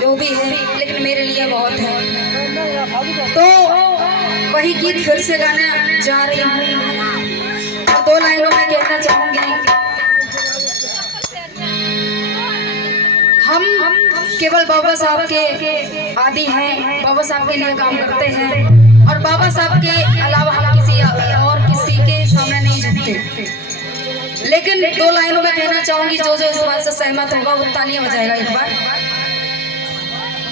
जो भी है, लेकिन मेरे लिए बहुत है। तो वही गीत फिर से गाने जा रही हूँ और 2 लाइनों में कहना चाहूंगी। हम केवल बाबा साहब के आदी हैं, बाबा साहब के लिए काम करते हैं और बाबा साहब के अलावा हम किसी और किसी के सामने नहीं झुकते। लेकिन 2 लाइनों में कहना चाहूंगी, जो जो इस बात से सहमत होगा वो तालियां बजाएगा एक बार,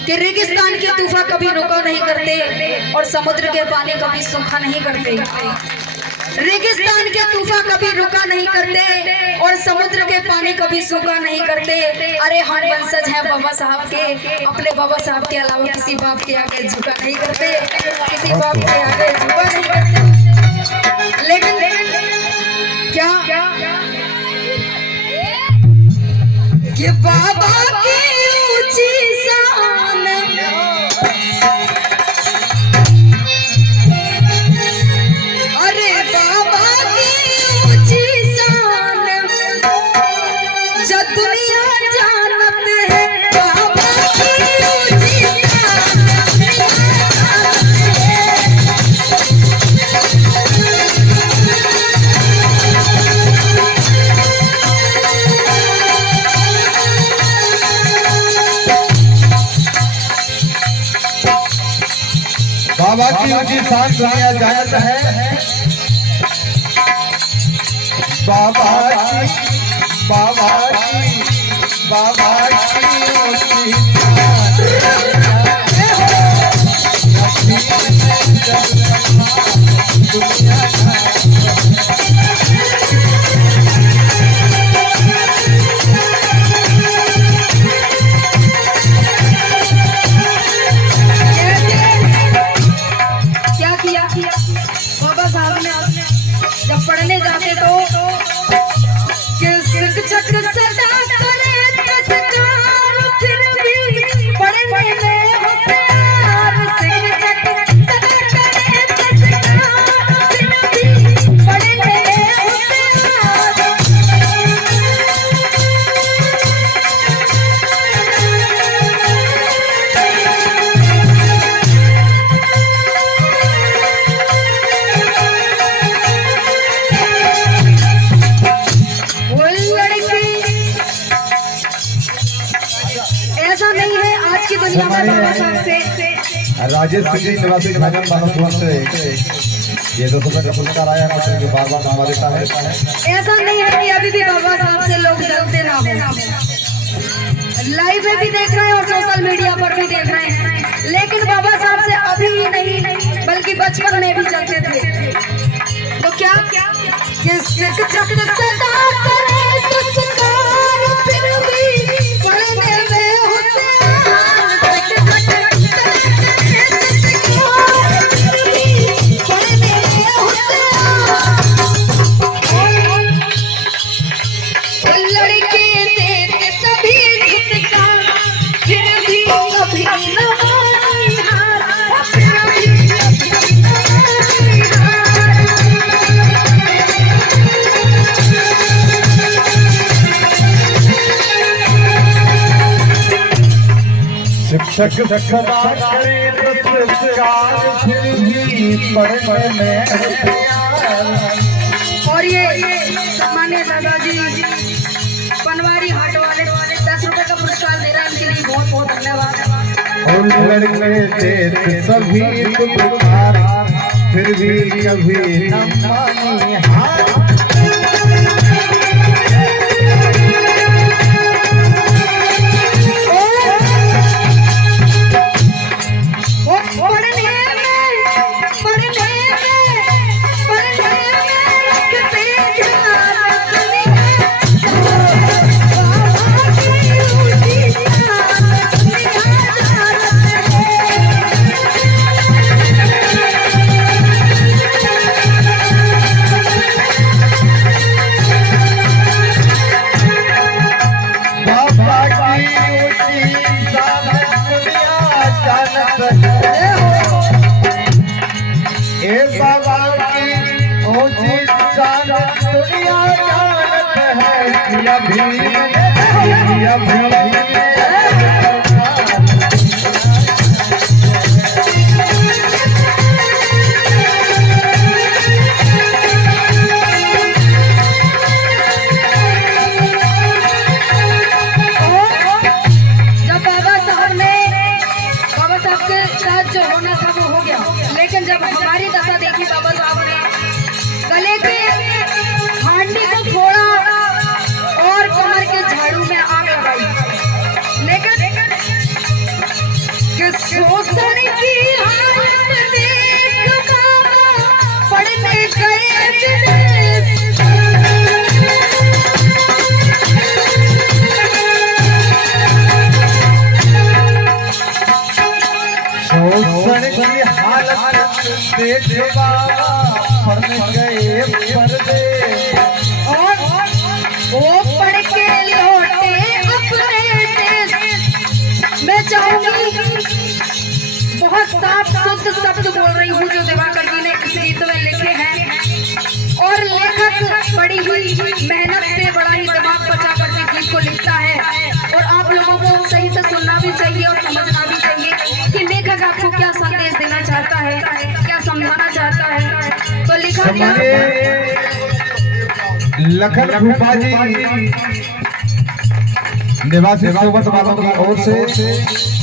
कि रेगिस्तान के तूफान कभी रुका नहीं करते और समुद्र के पानी कभी सूखा नहीं करते। रेगिस्तान के तूफान कभी रुका नहीं करते और समुद्र के पानी कभी सूखा नहीं करते। अरे हम वंशज हैं बाबा साहब के, अपने बाबा साहब के अलावा किसी बाप के आगे झुका नहीं करते, किसी बाप के आगे झुका नहीं करते। लेकिन क्या कि बाबा की ऊंची शान, अरे बाबा की ऊंची शान जब दुनिया जानत है, बाबा की ऊंची शान बाबा की ऊंची शान दुनिया जानत है। बाबा की ऊंची बाबा साहब ने जब पढ़ने जाते तो शिक्षक सदा करे तस्कार, फिर भी पढ़ने में होशियार। शिक्षक सदा करे तस्कार, फिर भी पढ़ने में होशियार। ऐसा नहीं है आज की दुनिया में बाबा साहब से राजेश सिंह निवासी भाजन बानों से ये 200 का पुरस्कार आया है, जो बार-बार नाम देता है। ऐसा नहीं है कि अभी भी बाबा साहब से लोग जलते ना हो। लाइव में भी देख रहे हैं और सोशल मीडिया पर भी देख रहे हैं, लेकिन बाबा साहब से अभी ही नहीं बल्कि बचपन में भी जलते थे। तो क्या ये शिक्षक सदा करे तस्कार, फिर भी पढ़ने में होशियार। शिक्षक सदा करे तस्कार, फिर भी पढ़ने में होशियार। लड़के देते सभी झुका, फिर भी कभी न हारी हार, फिर भी कभी न हारी हार। शिक्षक सदा करे तस्कार, फिर भी पढ़ने में होशियार। और ये मान्य दादाजी पनवारी हाट वाले 10 रुपए का पुरस्कार दे रहे हैं, इनके लिए बहुत बहुत धन्यवाद। और लड़के देते सभी पुकार, फिर भी कभी न मानी हार। बाबा की ऊंची शान दुनिया जानत है। अभी शोषण की हालत देख बाबा पढ़ने गए विदेश। शोषण की हालत देख बाबा पढ़ने गए परदेश। और वो पढ़ के लौटे अपने देश। मैं चाहूंगी बहुत साफ शुद्ध शब्द बोल रही हूँ जो दिवाकर जी ने इस गीत में लिखे हैं। और लेखक बड़ी ही मेहनत से बड़ा ही दिमाग बचा करके गीत को लिखता है। और आप लोगों को सही से सुनना भी चाहिए और समझना भी चाहिए कि लेखक आपको क्या संदेश देना चाहता है, क्या समझाना चाहता है। तो लिखा क्या लखन भूपा जी निवासी सोबत वालों की ओर से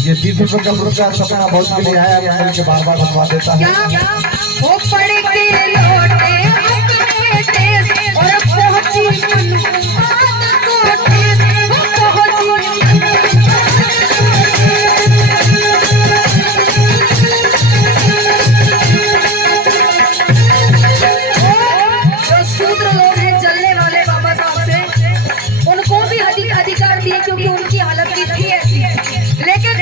ये 30 रुपए का पुरस्कार सपना बहुत के लिए आया मंडल के बार बार धन्यवाद देता है। वो पढ़ के लौटे अपने देश और पहुंची मनवाद को ठेस। वो पहुंची जो शूद्र लोग हैं जलने वाले बाबा साहब से, उनको भी अधिकार दिए क्योंकि उनकी हालत भी थी ऐसी। लेकिन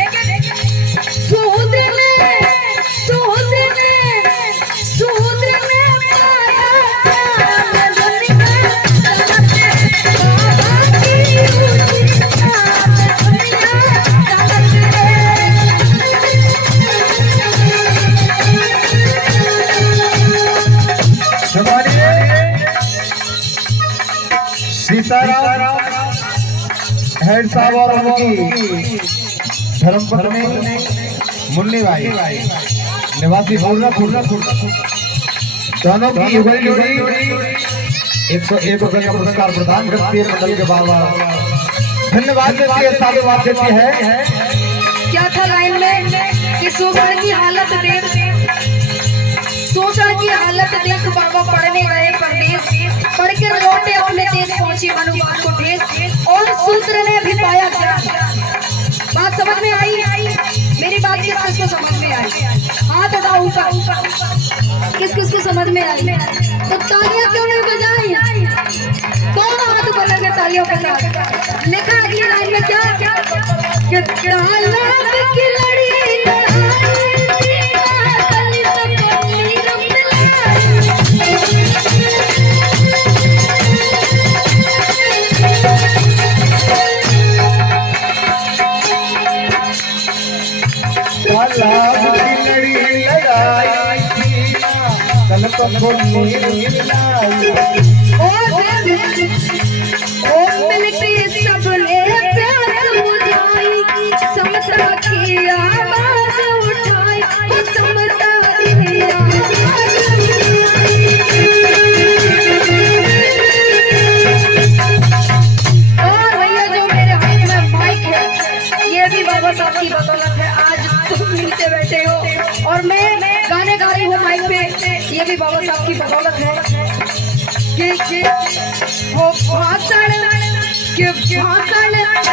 शूद्र ने पाया सीताराम हेड साहब और उनकी धर्मपत्नी मुन्नी भाई निवासी दोनों की युगल जोड़ी 101 रुपए का पुरस्कार प्रदान करती है मंडल के बार बार धन्यवाद देती है, साधुवाद देती है। क्या था लाइन में कि शोषण की हालत देख बाबा पढ़ने गए परदेश। पढ़ के लौटे अपने देश पहुंची मनुवाद को ठेस। और शूद्र ने भी पाया क्या। बात समझ में आई? मेरी बात किस को समझ में आई? हाथ उठाओ ऊपर। किस को समझ में आई? तो तालियां क्यों नहीं बजाई? दोनों हाथ ऊपर लगे तालियों के साथ। लिखा अगली लाइन में क्या कि तालाब की लड़ी सबने प्यास बुझाई समता की आवाज उठाई। समता की और भैया जो मेरे हाथ में माइक है ये भी बाबा साहब की बदौलत है। आज तुम नीचे बैठे हो और मैं गाने गा रही हूँ माइक पे, ये भी बाबा साहब की बदौलत है। कि वो भाषण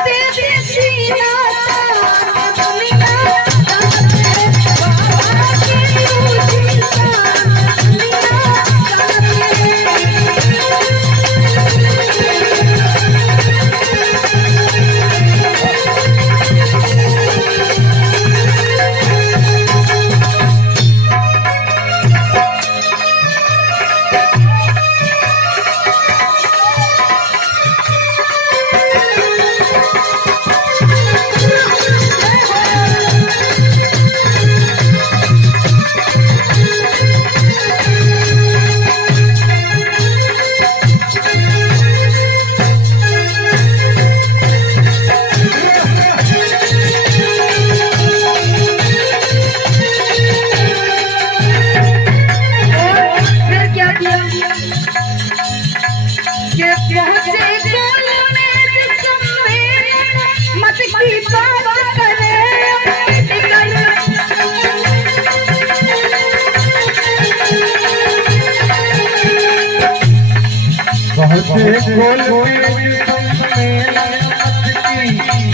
तेरे सीना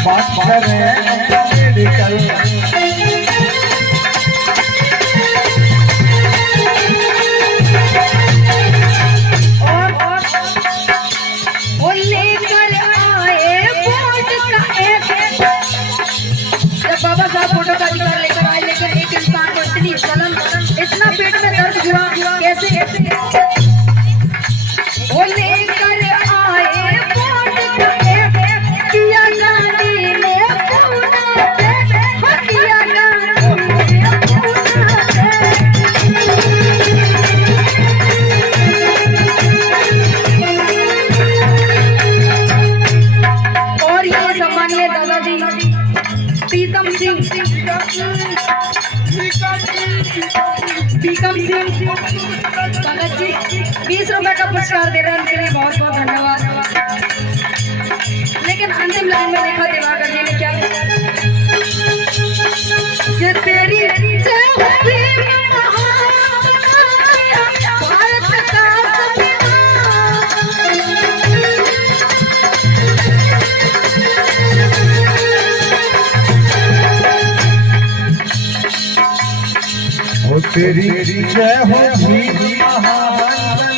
बात बाबा साहब फोटो का अधिकार लेकर आए, लेकिन एक इंसान को इतनी जलन, इतना पेट में दर्द हुआ, कैसे वो लेकर आए किया गाड़ी में किया और ये सम्मानीय दादाजी प्रीतम सिंह भगत जी 20 रुपए का पुरस्कार दे रहे हैं, उनके लिए बहुत बहुत धन्यवाद। लेकिन अंतिम लाइन में देखा दिवाकर जी ने क्या ये तेरी भारत का वो तेरी जय हो भी महान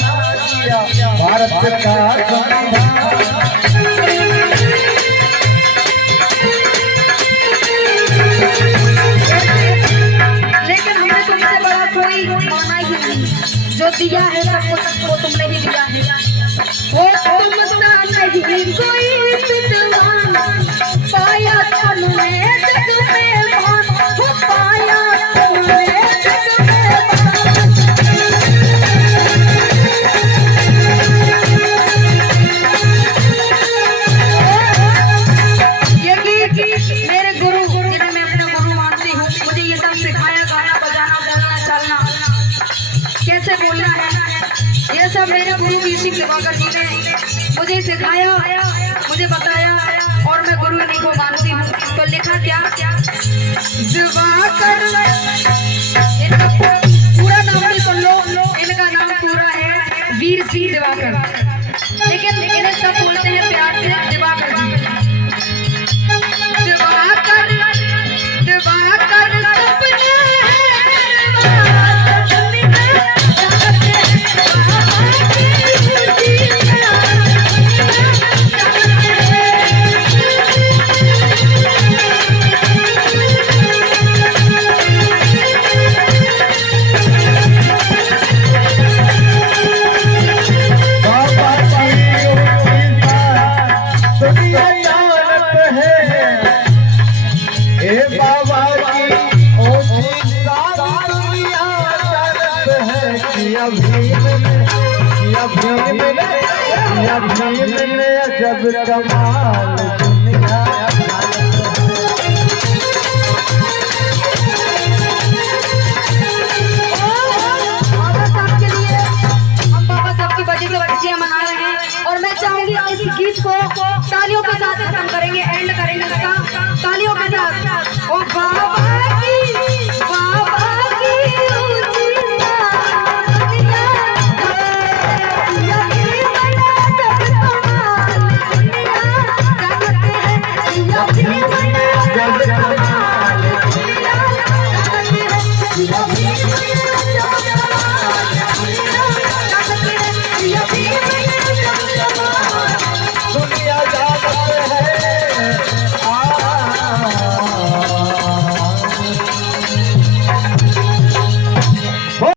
भारत का संविधान। लेकिन हमने तुमसे बड़ा कोई माना ही नहीं, जो दिया है सब कुछ वो तुमने ही दिया है। वो तुमसा नहीं कोई विद्वान पाया तुमने जग में मान, वो पाया तुमने जग में मान। ये गीत मेरे गुरु जिन्हें मैं अपना गुरु मानती हूँ, मुझे ये सब सिखाया, गाना बजाना बोलना चलना कैसे बोलना है, ये सब मेरे गुरु वीर सिंह दिवाकर जी ने मुझे सिखाया, मुझे बताया, और मैं गुरु इन्हीं को मानती हूँ। तो लिखा क्या दिवाकर, इनका पूरा नाम भी सुन लो, इनका नाम पूरा है वीर सिंह दिवाकर, लेकिन इन्हें सब बोलते हैं प्यार से दिवाकर जी। दिवाकर दिवाकर सपने जब कमाल